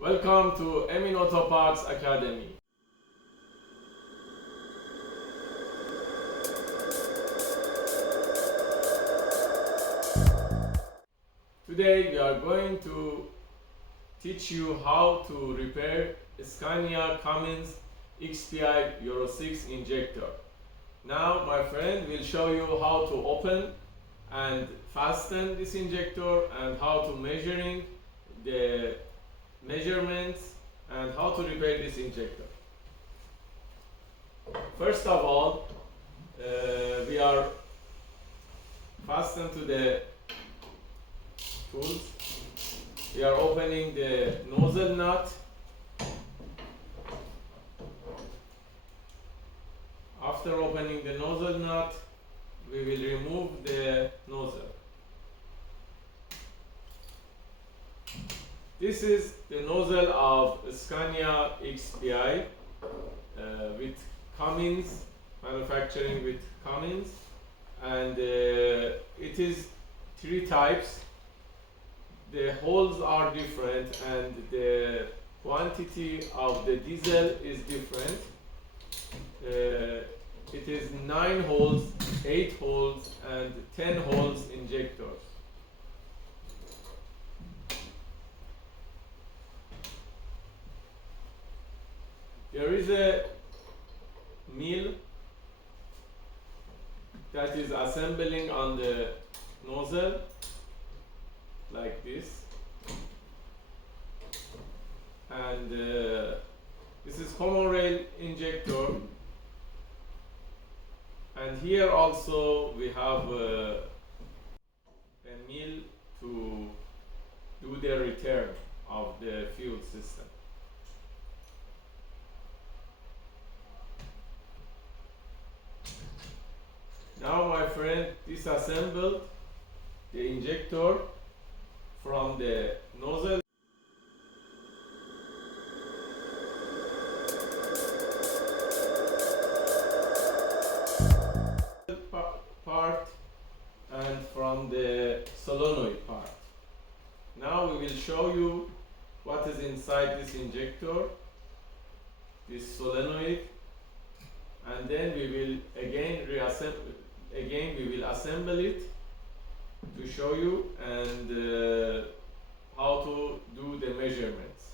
Welcome to Emin Auto Parts Academy. Today we are going to teach you how to repair Scania Cummins XPI Euro 6 injector. Now my friend will show you how to open and fasten this injector and how to measuring the measurements and how to repair this injector. First of all, we are fastened to the tools. We are opening the nozzle nut. After opening the nozzle nut, we will remove the nozzle. This is the nozzle of Scania XPI with Cummins, manufacturing with Cummins, and it is three types. The holes are different and the quantity of the diesel is different. It is 9 holes, 8 holes and 10 holes injectors. There is a mill that is assembling on the nozzle like this, and this is common rail injector, and here also we have a mill to do the return of the fuel system. Now my friend disassembled the injector from the nozzle part and from the solenoid part. Now we will show you what is inside this injector, this solenoid, and then we will assemble it to show you and how to do the measurements.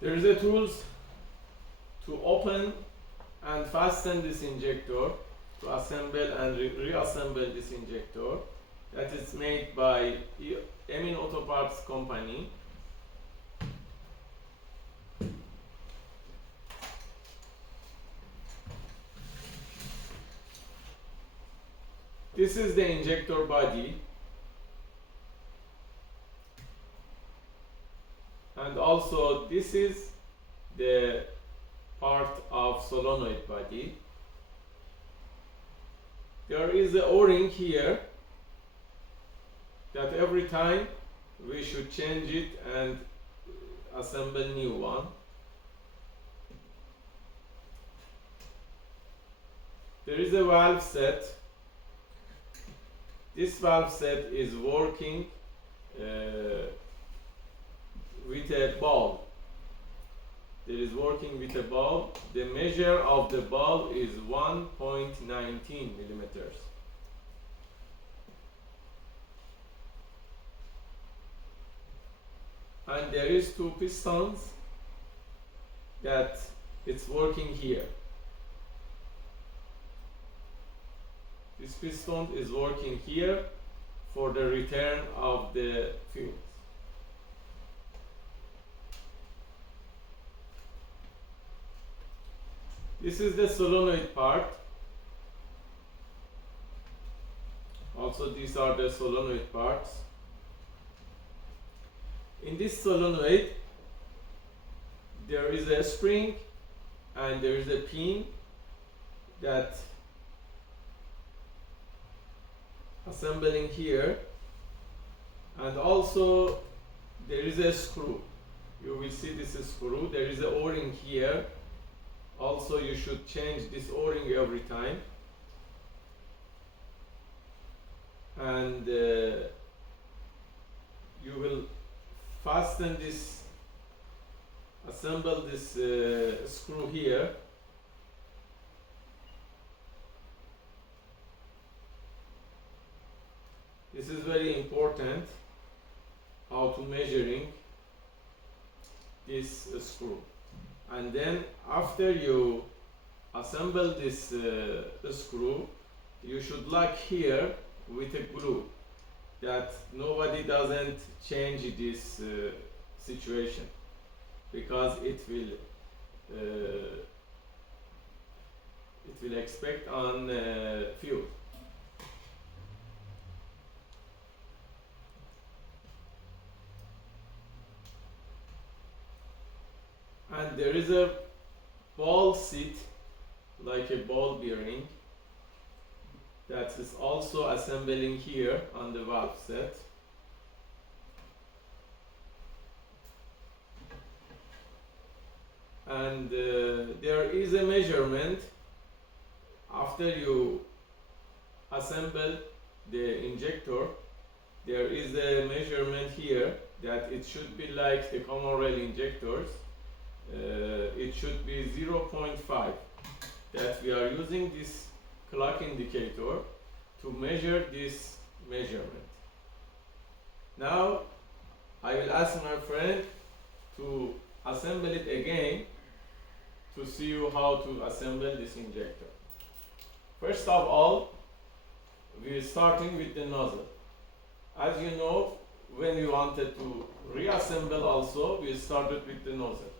There is a tools to open and fasten this injector, to assemble and reassemble this injector, that is made by Emin Auto Parts company. This is the injector body, and also this is the part of solenoid body. There is a O-ring here that every time we should change it and assemble new one. There is a valve set. This valve set is working with a ball. It is working with a ball. The measure of the ball is 1.19 millimeters. And there is 2 pistons that it's working here. This piston is working here for the return of the fuel. This is the solenoid part. Also, these are the solenoid parts. In this solenoid, there is a spring and there is a pin that assembling here, and also there is a screw. You will see this is screw. There is a o-ring here. Also you should change this o-ring every time, and you will fasten this, assemble this screw here. This is very important, how to measuring this screw. And then after you assemble this screw, you should lock here with a glue, that nobody doesn't change this situation, because it will expect on fuel. And there is a ball seat, like a ball bearing, that is also assembling here on the valve set. And there is a measurement after you assemble the injector. There is a measurement here that it should be like the common rail injectors. It should be 0.5, that we are using this clock indicator to measure this measurement. Now I will ask my friend to assemble it again to see you how to assemble this injector. First of all, we are starting with the nozzle. As you know, when we wanted to reassemble also, we started with the nozzle.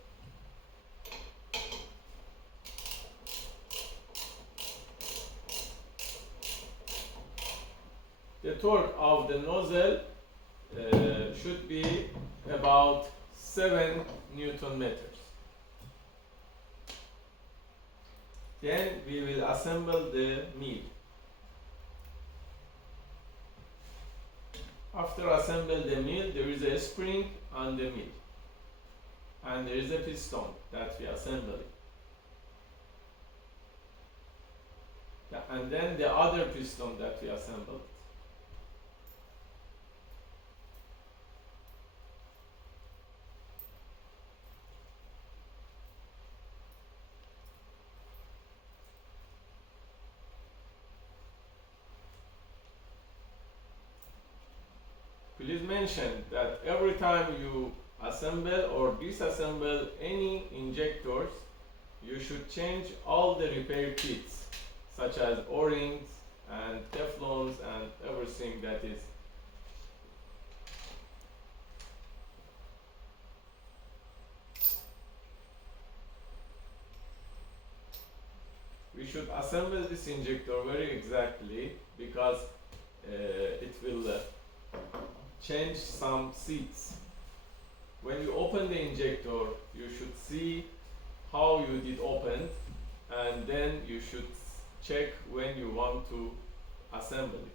The torque of the nozzle should be about 7 Newton meters. Then we will assemble the mill. After assemble the mill, there is a spring on the mill, and there is a piston that we assemble it. And then the other piston that we assembled. Please mention that every time you assemble or disassemble any injectors, you should change all the repair kits, such as O-rings and Teflons and everything that is. We should assemble this injector very exactly, because it will change some seats. When you open the injector, you should see how you did open, and then you should check when you want to assemble it.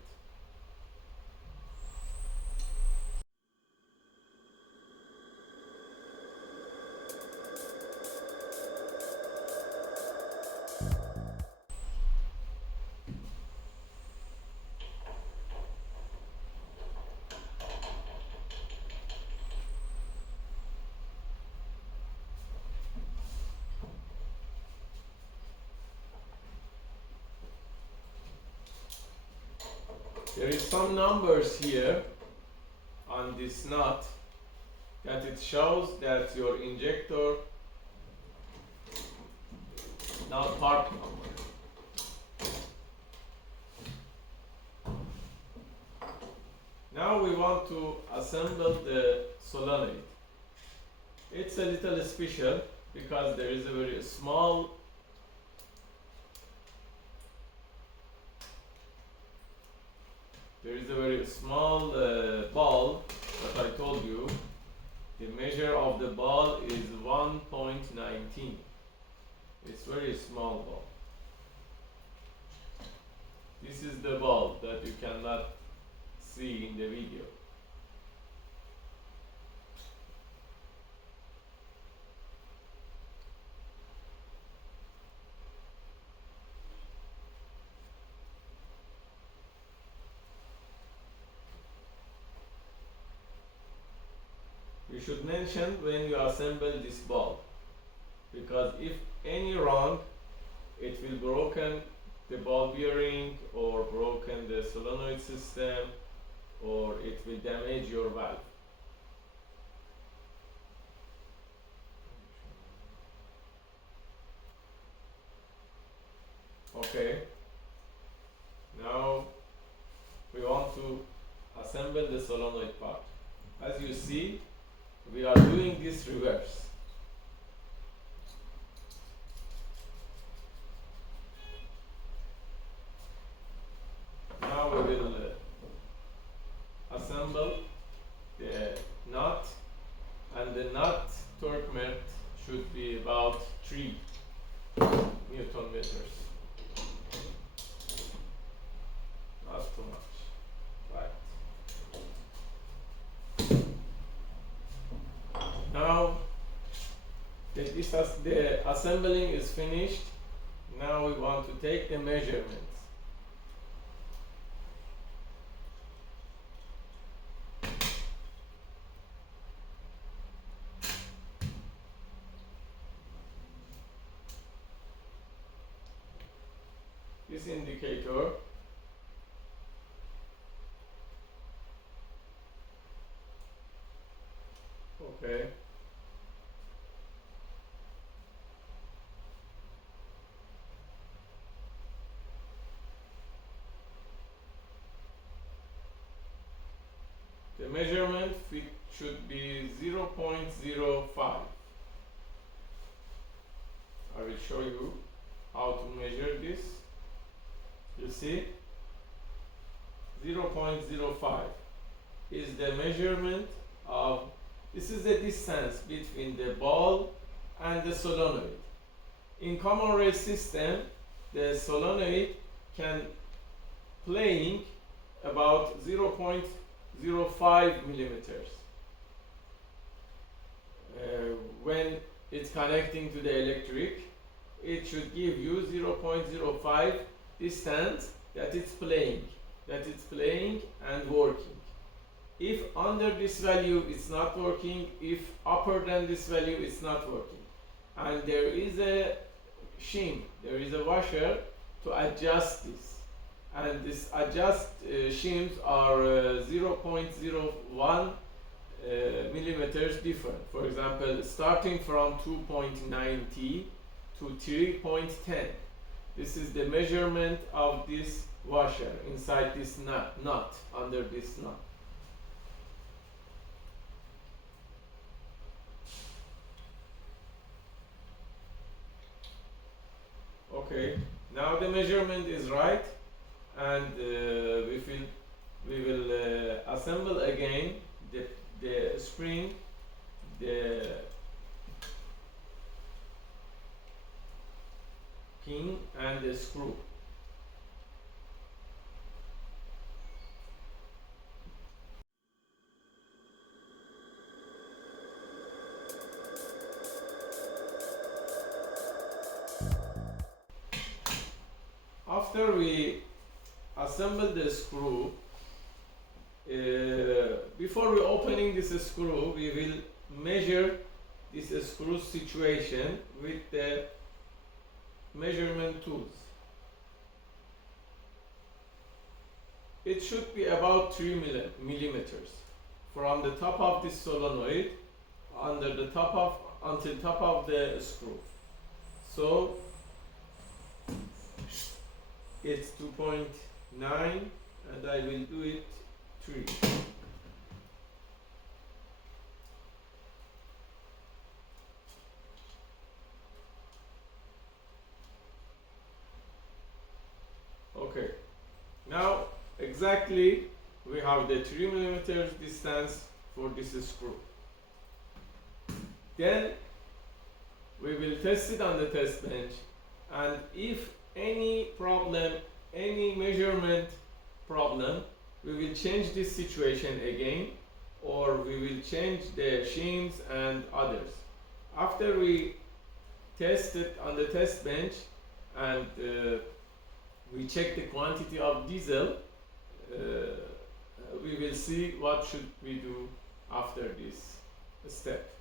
There is some numbers here on this nut that it shows that your injector now part number. Now we want to assemble the solenoid. It's a little special because there is a very small ball that I told you. The measure of the ball is 1.19. It's very small ball. This is the ball that you cannot see in the video. You should mention when you assemble this ball, because if any wrong, it will broken the ball bearing or broken the solenoid system, or it will damage your valve. Okay, now we want to assemble the solenoid part. As you see, we are doing this reverse. Now we will assemble the nut, and the nut torque met should be about 3 Newton meters. Not too much, right? Now that the assembling is finished, now we want to take the measurements. This indicator okay. The measurement should be 0.05. I will show you how to measure this. You see, 0.05 is the measurement of, this is the distance between the ball and the solenoid. In common race system, the solenoid can playing about 0.05 millimeters. When it's connecting to the electric, it should give you 0.05 distance that it's playing and working. If under this value it's not working, if upper than this value it's not working. And there is a shim, there is a washer to adjust this. And this adjust shims are 0.01 millimeters different. For example, starting from 2.90 to 3.10. This is the measurement of this washer inside this nut, under this nut. Okay, now the measurement is right, and we will assemble again the spring, the pin and the screw. After we assemble the screw, before we opening this screw, we will measure this screw situation with the measurement tools. It should be about 3 millimeters from the top of this solenoid until top of the screw. So it's 2.9 and I will do it 3. Okay, now exactly we have the 3 millimeters distance for this screw. Then we will test it on the test bench, and if any problem, any measurement problem, we will change this situation again, or we will change the shims and others. After we test it on the test bench and we check the quantity of diesel, we will see what should we do after this step.